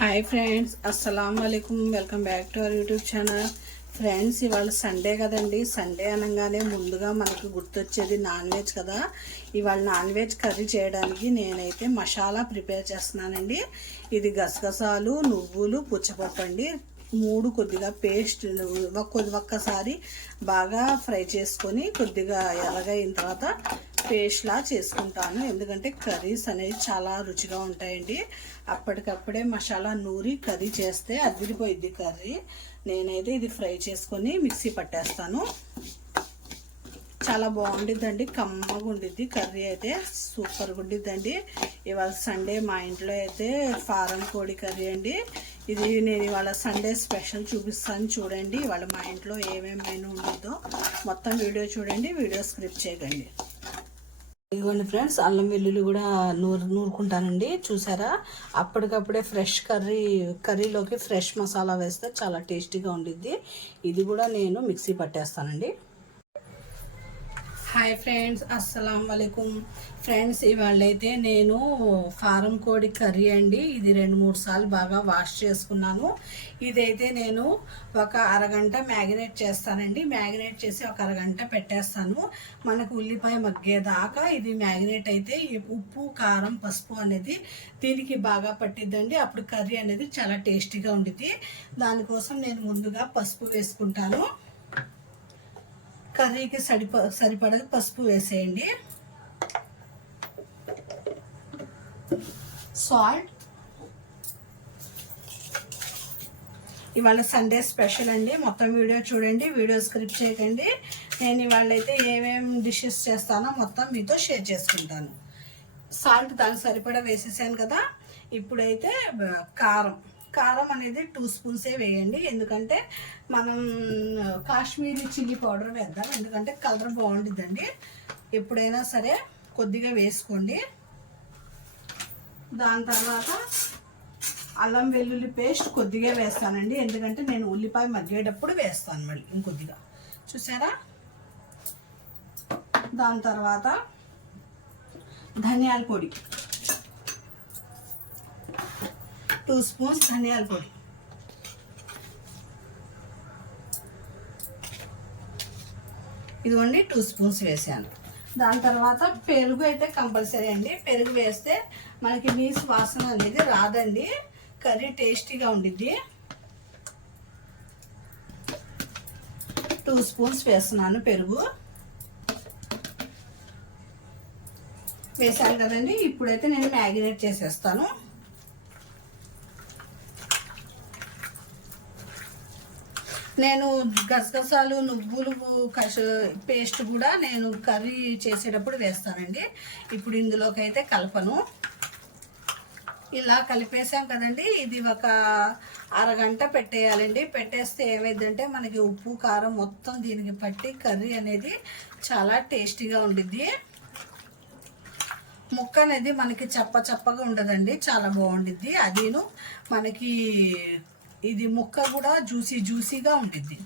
Hi friends అస్సలం వాలేకుమ్ welcome back to our YouTube channel friends ఇవాళ Sunday కదండి. Sunday అనగానే ముందుగా మనకు గుర్తొచ్చేది నాన్ వెజ్ కదా. ఇవాళ నాన్ వెజ్ కర్రీ చేయడానికి నేనైతే మసాలా ప్రిపేర్ చేస్తున్నానండి. ఇది గసగసాలు నువ్వులు పుచ్చపప్పు అండి. మూడు కొద్దిగా పేస్ట్ కొద్ది ఒక్కసారి బాగా ఫ్రై చేసుకొని కొద్దిగా ఎర్రగైన తర్వాత పేస్ట్లా చేసుకుంటాను. ఎందుకంటే కర్రీస్ అనేవి చాలా రుచిగా ఉంటాయండి. అప్పటికప్పుడే మసాలా నూరి కర్రీ చేస్తే అదిరిపోయిద్ది కర్రీ. నేనైతే ఇది ఫ్రై చేసుకొని మిక్సీ పట్టేస్తాను. చాలా బాగుండిద్దండి. కమ్మగా ఉండిద్ది కర్రీ అయితే. సూపర్గా ఉండిద్దండి. ఇవాళ సండే మా ఇంట్లో అయితే ఫారం కోడి కర్రీ అండి. ఇది నేను ఇవాళ సండే స్పెషల్ చూపిస్తాను. చూడండి ఇవాళ మా ఇంట్లో ఏమేమి మెనూ ఉండిద్దో మొత్తం వీడియో చూడండి వీడియో స్క్రిప్ట్ చేయకండి. ఇదిగోండి ఫ్రెండ్స్ అల్లం వెల్లుల్లి కూడా నూరు నూరుకుంటానండి. చూసారా? అప్పటికప్పుడే ఫ్రెష్ కర్రీ కర్రీలోకి ఫ్రెష్ మసాలా వేస్తే చాలా టేస్టీగా ఉండిద్ది. ఇది కూడా నేను మిక్సీ పట్టేస్తానండి. హాయ్ ఫ్రెండ్స్ అస్సలం వలైకుమ్ ఫ్రెండ్స్ ఇవాళైతే నేను ఫారం కోడి కర్రీ అండి. ఇది రెండు మూడు సార్లు బాగా వాష్ చేసుకున్నాను. ఇదైతే నేను ఒక అరగంట మ్యాగినేట్ చేస్తానండి. మ్యాగినేట్ చేసి ఒక అరగంట పెట్టేస్తాను. మనకు ఉల్లిపాయ మగ్గేదాకా ఇది మ్యాగినేట్ అయితే ఈ ఉప్పు కారం పసుపు అనేది దీనికి బాగా పట్టిద్దండి. అప్పుడు కర్రీ అనేది చాలా టేస్టీగా ఉండిద్ది. దానికోసం నేను ముందుగా పసుపు వేసుకుంటాను. కర్రీకి సరిప సరిపడదు పసుపు వేసేయండి. సాల్ట్. ఇవాళ సండే స్పెషల్ అండి. మొత్తం వీడియో చూడండి వీడియో స్క్రిప్ట్ చేయకండి. నేను ఇవాళ అయితే ఏమేమి డిషెస్ చేస్తానో మొత్తం మీతో షేర్ చేసుకుంటాను. సాల్ట్ దానికి సరిపడా వేసేసాను కదా. ఇప్పుడైతే కారం. కారం అనేది టూ స్పూన్సే వేయండి. ఎందుకంటే మనం కాశ్మీరీ చిల్లీ పౌడర్ వేద్దాం. ఎందుకంటే కలర్ బాగుంటుందండి ఎప్పుడైనా సరే కొద్దిగా వేసుకోండి. దాని తర్వాత అల్లం వెల్లుల్లి పేస్ట్ కొద్దిగా వేస్తానండి. ఎందుకంటే నేను ఉల్లిపాయ మగ్గేటప్పుడు వేస్తాను మళ్ళీ ఇంకొద్దిగా. చూసారా? దాని తర్వాత ధనియాల పొడి. టూ స్పూన్స్ ధనియాల పొడి. ఇదిగోండి టూ స్పూన్స్ వేసాను. దాని తర్వాత పెరుగు అయితే కంపల్సరీ అండి. పెరుగు వేస్తే మనకి నీసు వాసన అనేది రాదండి. కర్రీ టేస్టీగా ఉండిద్ది. టూ స్పూన్స్ వేస్తున్నాను పెరుగు. వేసాను కదండి ఇప్పుడైతే నేను మ్యాగినేట్ చేసేస్తాను. నేను గసగసాలు నువ్వులు కష పేస్ట్ కూడా నేను కర్రీ చేసేటప్పుడు వేస్తానండి. ఇప్పుడు ఇందులోకి అయితే కలపను. ఇలా కలిపేసాం కదండి. ఇది ఒక అరగంట పెట్టేయాలండి. పెట్టేస్తే ఏమైందంటే మనకి ఉప్పు కారం మొత్తం దీనికి పట్టి కర్రీ అనేది చాలా టేస్టీగా ఉండిద్ది. ముక్క అనేది మనకి చప్ప చప్పగా ఉండదండి. చాలా బాగుండిద్ది. అదిను మనకి ఇది ముక్క కూడా జ్యూసీ జ్యూసీగా ఉంటుంది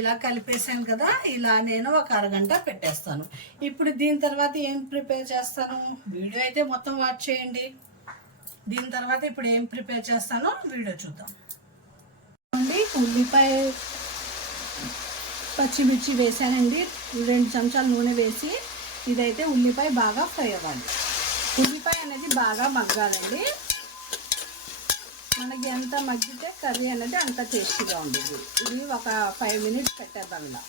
ఇలా కలిపేసాను కదా ఇలా నేను ఒక అరగంట పెట్టేస్తాను. ఇప్పుడు దీని తర్వాత ఏం ప్రిపేర్ చేస్తాను? వీడియో అయితే మొత్తం వాచ్ చేయండి. దీని తర్వాత ఇప్పుడు ఏం ప్రిపేర్ చేస్తానో వీడియో చూద్దాం. ఉల్లిపాయ పచ్చిమిర్చి వేసానండి రెండు చెంచాల నూనె వేసి ఇదైతే ఉల్లిపాయ బాగా ఫ్రై అవ్వాలి. ఉల్లిపాయ అనేది బాగా మగ్గాలండి. మనకి ఎంత మగ్గితే కర్రీ అనేది అంత టేస్టీగా ఉండేది ఇది ఒక ఫైవ్ మినిట్స్ పెట్టేద్దాం ఇలా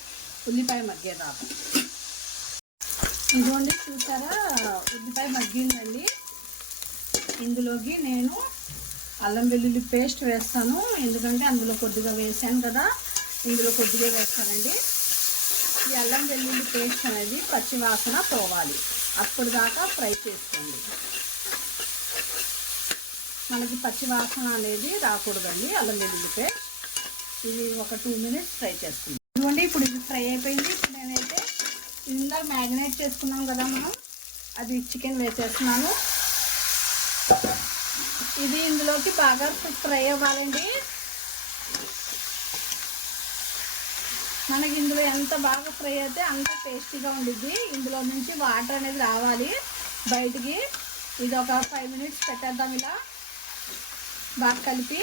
ఉల్లిపాయ మగ్గేదాకా ఇదిగోండి చూసారా? ఉల్లిపాయ మగ్గిందండి. ఇందులోకి నేను అల్లం వెల్లుల్లి పేస్ట్ వేస్తాను. ఎందుకంటే అందులో కొద్దిగా వేసాను కదా. ఇందులో కొద్దిగా వేస్తానండి. ఈ అల్లం వెల్లుల్లి పేస్ట్ అనేది పచ్చి వాసన పోవాలి. అప్పుడు దాకా ఫ్రై చేసుకోండి. మనకి పచ్చి వాసన అనేది రాకూడదండి అల్లం వెల్లుల్లిపాయ. ఇది ఒక టూ మినిట్స్ ఫ్రై చేస్తుంది ఇదిగోండి ఇప్పుడు ఇది ఫ్రై అయిపోయింది. ఇప్పుడు నేనైతే ఇందాక మ్యారినేట్ చేసుకున్నాం కదా మనం. అది చికెన్ వేసేస్తున్నాను. ఇది ఇందులోకి బాగా ఫ్రై అవ్వాలండి. మనకి ఇందులో ఎంత బాగా ఫ్రై అయితే అంత టేస్టీగా ఉండిద్ది. ఇందులో నుంచి వాటర్ అనేది రావాలి బయటికి. ఇది ఒక ఫైవ్ మినిట్స్ పెట్టేద్దాం ఇలా. బాగా కలిపి.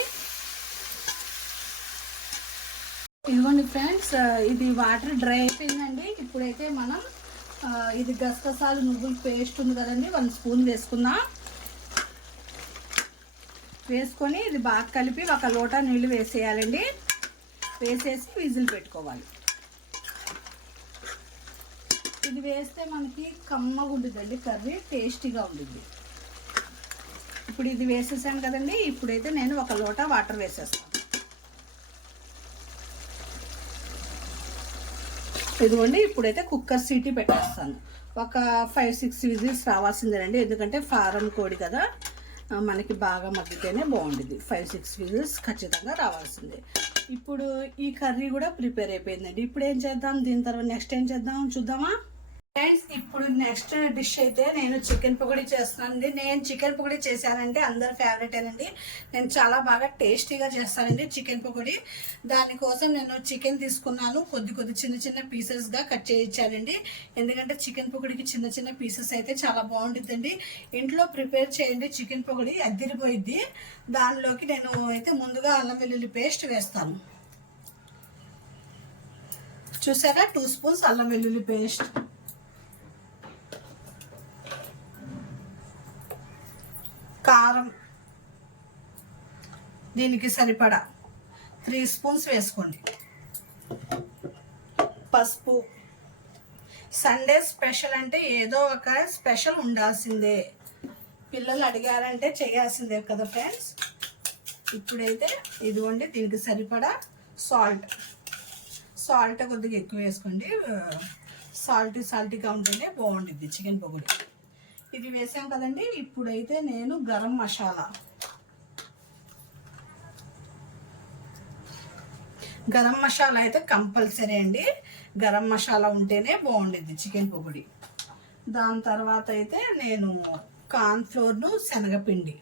ఇదిగోండి ఫ్రెండ్స్ ఇది వాటర్ డ్రై అయిపోయిందండి. ఇప్పుడైతే మనం ఇది గసగసాలు నువ్వులు పేస్ట్ ఉంది కదండి వన్ స్పూన్ వేసుకుందాం. వేసుకొని ఇది బాగా కలిపి ఒక లోటా నీళ్ళు వేసేయాలండి. వేసేసి విజిల్ పెట్టుకోవాలి. ఇది వేస్తే మనకి కమ్మగా ఉంటుందండి కర్రీ టేస్టీగా ఉంటుంది ఇప్పుడు ఇది వేసేసాను కదండి ఇప్పుడైతే నేను ఒక లోటా వాటర్ వేసేస్తాను. ఇదిగోండి ఇప్పుడైతే కుక్కర్ సీటీ పెట్టేస్తాను. ఒక ఫైవ్ సిక్స్ విజిల్స్ రావాల్సిందేనండి ఎందుకంటే ఫారం కోడి కదా మనకి బాగా మగ్గితేనే బాగుంటుంది ఫైవ్ సిక్స్ విజిల్స్ ఖచ్చితంగా రావాల్సిందే. ఇప్పుడు ఈ కర్రీ కూడా ప్రిపేర్ అయిపోయిందండి. ఇప్పుడు ఏం చేద్దాం దీని తర్వాత నెక్స్ట్ ఏం చేద్దాం చూద్దామా? ఫ్రెండ్స్ ఇప్పుడు నెక్స్ట్ డిష్ అయితే నేను చికెన్ పొగడి చేస్తానండి. నేను చికెన్ పొగడి చేశానంటే అందరు ఫేవరెట్ అండి నేను చాలా బాగా టేస్టీగా చేస్తానండి చికెన్ పొగడి. దానికోసం నేను చికెన్ తీసుకున్నాను. కొద్ది కొద్ది చిన్న చిన్న పీసెస్గా కట్ చేయించానండి. ఎందుకంటే చికెన్ పొగడికి చిన్న చిన్న పీసెస్ అయితే చాలా బాగుంటుందండి. ఇంట్లో ప్రిపేర్ చేయండి చికెన్ పొగడి అద్దిరిపోయిద్ది. దానిలోకి నేను అయితే ముందుగా అల్లం వెల్లుల్లి పేస్ట్ వేస్తాను. చూసారా? టూ స్పూన్స్ అల్లం వెల్లుల్లి పేస్ట్. కారం దీనికి సరిపడా త్రీ స్పూన్స్ వేసుకోండి. పసుపు. సండే స్పెషల్ అంటే ఏదో ఒక స్పెషల్ ఉండాల్సిందే. పిల్లలు అడిగారంటే చేయాల్సిందే కదా ఫ్రెండ్స్? ఇప్పుడైతే ఇదిగోండి దీనికి సరిపడా సాల్ట్. సాల్ట్ కొద్దిగా ఎక్కువ వేసుకోండి. సాల్టీ సాల్టీగా ఉంటేనే బాగుంటుంది చికెన్ పొగుడి ఇది వేసాం కదండి. ఇప్పుడైతే నేను గరం మసాలా. గరం మసాలా అయితే కంపల్సరీ అండి. గరం మసాలా ఉంటేనే బాగుండేది చికెన్ పొగుడి. దాని తర్వాత అయితే నేను కార్న్ఫ్లోర్ను శనగపిండి.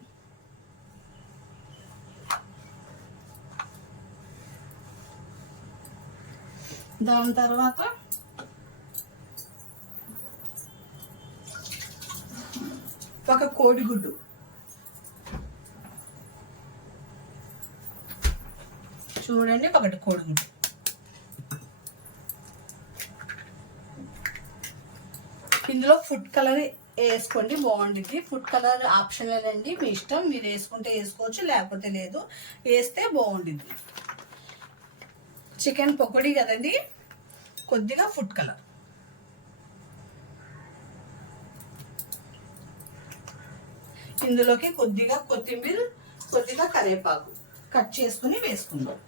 దాని తర్వాత ఒక కోడిగుడ్డు. చూడండి ఒకటి కోడిగుడ్డు. ఇందులో ఫుడ్ కలర్ వేసుకోండి బాగుంటుంది ఫుడ్ కలర్ ఆప్షనల్ అండి మీ ఇష్టం. మీరు వేసుకుంటే వేసుకోవచ్చు లేకపోతే లేదు. వేస్తే బాగుంటుంది చికెన్ పకోడీ కదండి కొద్దిగా ఫుడ్ కలర్. ఇందులోకి కొద్దిగా కొత్తిమీర కొద్దిగా కరివేపాకు కట్ చేసుకుని వేసుకుందాం.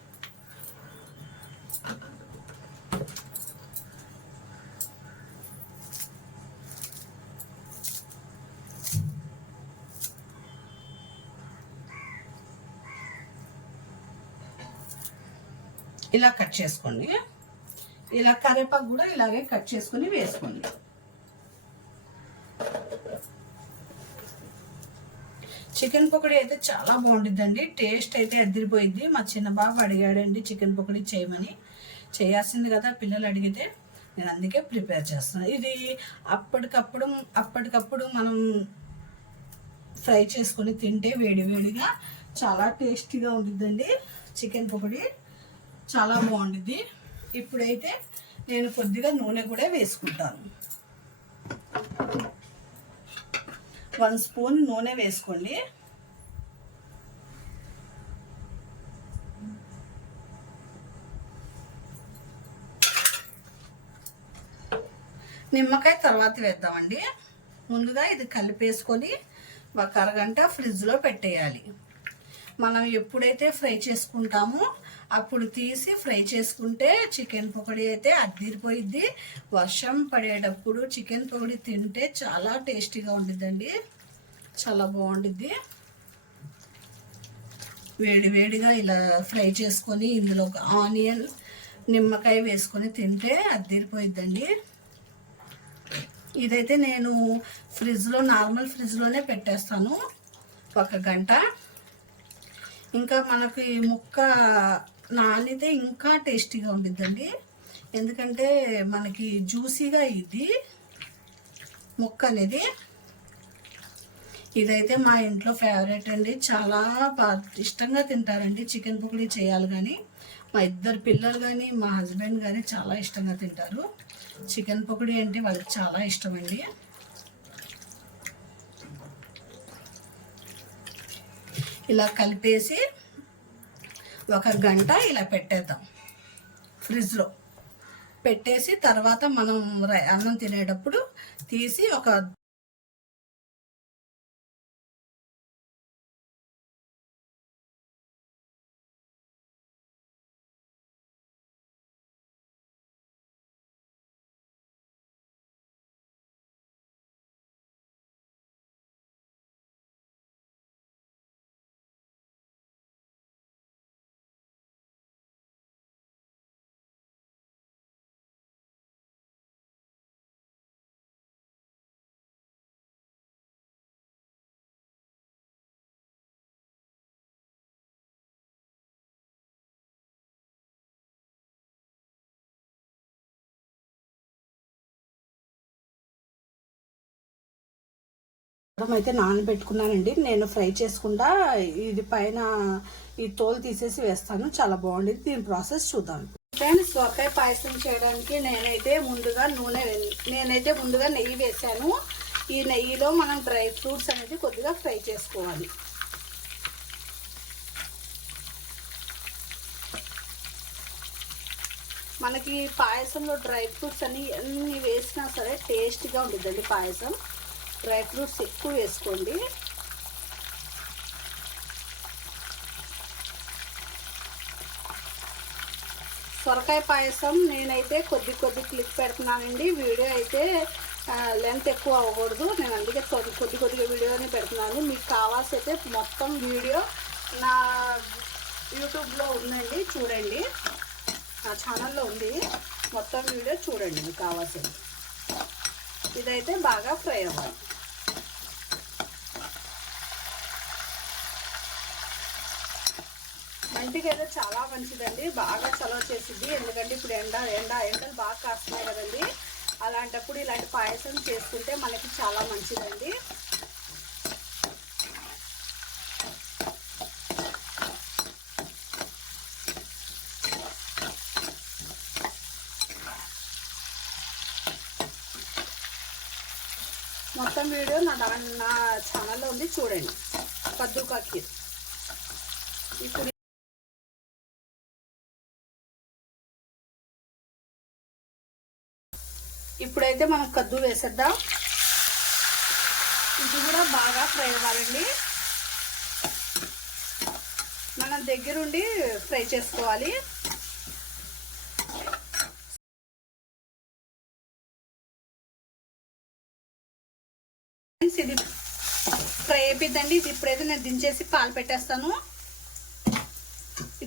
ఇలా కట్ చేసుకోండి. ఇలా కరివేపాకు కూడా ఇలాగే కట్ చేసుకుని వేసుకోండి చికెన్ పకోడీ అయితే చాలా బాగుంటుందండి టేస్ట్ అయితే అదిరిపోయింది మా చిన్న బాబు అడిగాడండి చికెన్ పకోడీ చేయమని. చేయాల్సింది కదా పిల్లలు అడిగితే నేను అందుకే ప్రిపేర్ చేస్తున్నాను ఇది అప్పటికప్పుడు అప్పటికప్పుడు మనం ఫ్రై చేసుకొని తింటే వేడి వేడిగా చాలా టేస్టీగా ఉంటుందండి చికెన్ పకోడీ చాలా బాగుంటుంది ఇప్పుడైతే నేను కొద్దిగా నూనె కూడా వేసుకుంటాను. వన్ స్పూన్ నూనె వేసుకోండి. నిమ్మకాయ తర్వాత వేద్దామండి. ముందుగా ఇది కలిపేసుకొని ఒక అరగంట ఫ్రిడ్జ్లో పెట్టేయాలి. మనం ఎప్పుడైతే ఫ్రై చేసుకుంటామో అప్పుడు తీసి ఫ్రై చేసుకుంటే చికెన్ పకోడీ అయితే అద్దిరిపోయిద్ది. వర్షం పడేటప్పుడు చికెన్ పకోడీ తింటే చాలా టేస్టీగా ఉండిద్దండి. చాలా బాగుండిద్ది. వేడి వేడిగా ఇలా ఫ్రై చేసుకొని ఇందులో ఒక ఆనియన్ నిమ్మకాయ వేసుకొని తింటే అద్దిరిపోయిద్దండి. ఇదైతే నేను ఫ్రిడ్జ్లో నార్మల్ ఫ్రిడ్జ్లోనే పెట్టేస్తాను. ఒక గంట. ఇంకా మనకి ముక్క నానితే ఇంకా టేస్టీగా ఉండిద్దండి. ఎందుకంటే మనకి జ్యూసీగా ఇది ముక్క అనేది. ఇదైతే మా ఇంట్లో ఫేవరెట్ అండి. చాలా ఇష్టంగా తింటారండి. చికెన్ పకోడీ చేయాలి కానీ. మా ఇద్దరు పిల్లలు కానీ మా హస్బెండ్ కానీ చాలా ఇష్టంగా తింటారు. చికెన్ పకోడీ అంటే వాళ్ళకి చాలా ఇష్టం అండి ఇలా కలిపేసి ఒక గంట ఇలా పెట్టేద్దాం. ఫ్రిడ్జ్లో పెట్టేసి తర్వాత మనం అన్నం తినేటప్పుడు తీసి ఒక అయితే నానబెట్టుకున్నానండి. నేను ఫ్రై చేసుకుంటా ఇది పైన ఈ తోలు తీసేసి వేస్తాను. చాలా బాగుండేది. దీని ప్రాసెస్ చూద్దాం. ఫ్రెండ్స్ సొరకాయ పాయసం చేయడానికి నేనైతే ముందుగా నూనె వే- నేనైతే ముందుగా నెయ్యి వేసాను. ఈ నెయ్యిలో మనం డ్రై ఫ్రూట్స్ అనేది కొద్దిగా ఫ్రై చేసుకోవాలి. మనకి పాయసంలో డ్రై ఫ్రూట్స్ అన్ని అన్ని వేసినా సరే టేస్ట్గా ఉంటుందండి పాయసం. డ్రై ఫ్రూట్స్ ఎక్కువ వేసుకోండి. సొరకాయ పాయసం నేనైతే కొద్ది కొద్ది క్లిప్ పెడుతున్నానండి. వీడియో అయితే లెంత్ ఎక్కువ అవ్వకూడదు. నేను అందుకే కొద్ది కొద్ది కొద్దిగా వీడియోని పెడుతున్నాను. మీకు కావాల్సి అయితే మొత్తం వీడియో నా యూట్యూబ్లో ఉందండి. చూడండి. నా ఛానల్లో ఉంది. మొత్తం వీడియో చూడండి. మీకు కావాల్సింది ఇదైతే బాగా ఫ్రై అవ్వాలి. మంటికి అయితే చాలా మంచిదండి. బాగా చలవ చేసిద్ది. ఎందుకంటే ఇప్పుడు ఎండ ఎండ ఎండలు బాగా కాస్తున్నాయి కదండి. అలాంటప్పుడు ఇలాంటి పాయసం చేసుకుంటే మనకి చాలా మంచిదండి. మొత్తం వీడియో నా దాని నా ఛానల్లో ఉంది. చూడండి. కద్దు కీర్ ఇప్పుడు ఇప్పుడైతే మనం కద్దు వేసేద్దాం. ఇది కూడా బాగా ఫ్రై అవ్వాలండి. మనం దగ్గరుండి ఫ్రై చేసుకోవాలి. ఇది ఫ్రై అయిపోద్దండి ఇది ఇప్పుడైతే నేను దించేసి పాలు పెట్టేస్తాను.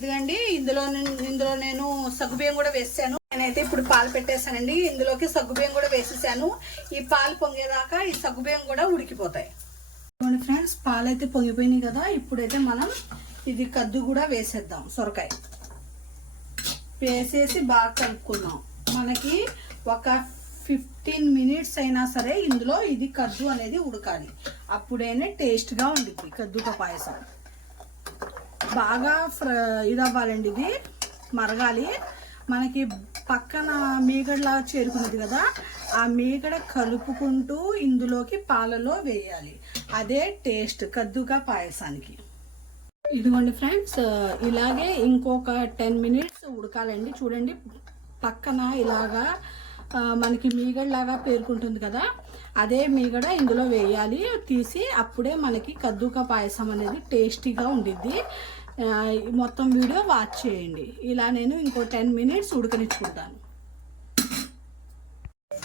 ఇదిగండి ఇందులో ఇందులో నేను సగ్గుబియ్యం కూడా వేసాను. నేనైతే ఇప్పుడు పాలు పెట్టేశానండి. ఇందులోకి సగ్గుబియ్యం కూడా వేసేసాను. ఈ పాలు పొంగేదాకా ఈ సగ్గుబియ్యం కూడా ఉడికిపోతాయి. చూడండి ఫ్రెండ్స్ పాలు అయితే పొంగిపోయినాయి కదా ఇప్పుడైతే మనం ఇది కద్దు కూడా వేసేద్దాం సొరకాయ. వేసేసి బాగా కలుపుకుందాం. మనకి ఒక ఫిఫ్టీన్ మినిట్స్ అయినా సరే ఇందులో ఇది కద్దు అనేది ఉడకాలి. అప్పుడైనా టేస్ట్గా ఉండిద్ది కద్దుక పాయసం. బాగా ఫ్ర ఇది అవ్వాలండి ఇది. మరగాలి. మనకి పక్కన మీగడలా చేరుకున్నది కదా ఆ మీగడ కలుపుకుంటూ ఇందులోకి పాలలో వేయాలి. అదే టేస్ట్ కద్దుక పాయసానికి. ఇదిగోండి ఫ్రెండ్స్ ఇలాగే ఇంకొక టెన్ మినిట్స్ ఉడకాలండి. చూడండి పక్కన ఇలాగా మనకి మీగడలాగా పేర్కొంటుంది కదా అదే మీగడ ఇందులో వేయాలి. తీసి అప్పుడే మనకి కద్దుక పాయసం అనేది టేస్టీగా ఉండిద్ది. మొత్తం వీడియో వాచ్ చేయండి. ఇలా నేను ఇంకో టెన్ మినిట్స్ ఉడకనిచ్చుకుంటాను.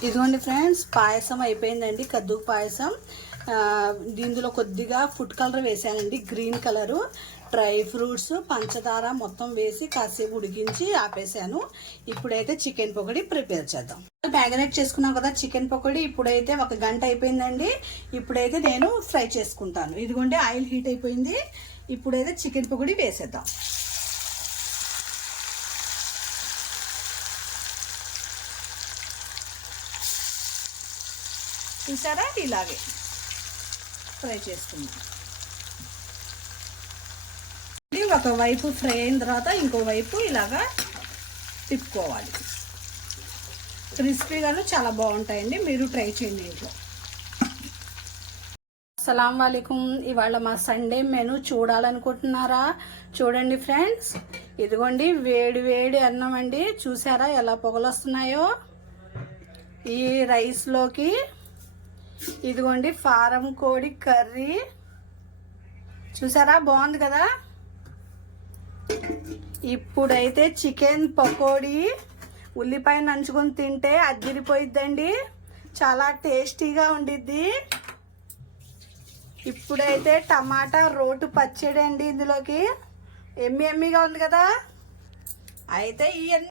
ఇదిగోండి ఫ్రెండ్స్ పాయసం అయిపోయిందండి కద్దు పాయసం. ఆ, దీనిలో కొద్దిగా ఫుడ్ కలర్ వేసానండి గ్రీన్ కలరు డ్రై ఫ్రూట్స్ పంచదార మొత్తం వేసి కాసేపు ఉడికించి ఆపేసాను. ఇప్పుడైతే చికెన్ పకోడీ ప్రిపేర్ చేద్దాం. మ్యాగ్నేట్ చేసుకున్నాం కదా చికెన్ పకోడీ ఇప్పుడైతే ఒక గంట అయిపోయిందండి. ఇప్పుడైతే నేను ఫ్రై చేసుకుంటాను. ఇదిగోండి ఆయిల్ హీట్ అయిపోయింది. ఇప్పుడైతే చికెన్ పకోడీ వేసేద్దాం. చూసారా? ఇలాగే ఫ్రై చేసుకుందాం. ఒకవైపు ఒక వైపు ఫ్రై అయిన తర్వాత ఇంకో వైపు ఇలాగా తిప్పుకోవాలి. క్రిస్పీగాను చాలా బాగుంటాయండి. మీరు ట్రై చేయండి ఇంట్లో. అస్సలం వాలేకుమ్ ఇవాళ మా సండే మెను చూడాలనుకుంటున్నారా? చూడండి ఫ్రెండ్స్. ఇదిగోండి వేడి వేడి అన్నం అండి. చూసారా ఎలా పొగలొస్తున్నాయో? ఈ రైస్లోకి ఇదిగోండి ఫారం కోడి కర్రీ. చూసారా? బాగుంది కదా? ఇప్పుడైతే చికెన్ పకోడీ. ఉల్లిపాయ నంచుకొని తింటే అద్దిరిపోయిద్దండి చాలా టేస్టీగా ఉండిద్ది. ఇప్పుడైతే టమాటా రోటు పచ్చడి అండి ఇందులోకి. ఎమ్మి ఎమ్మిగా ఉంది కదా? అయితే ఇవన్నీ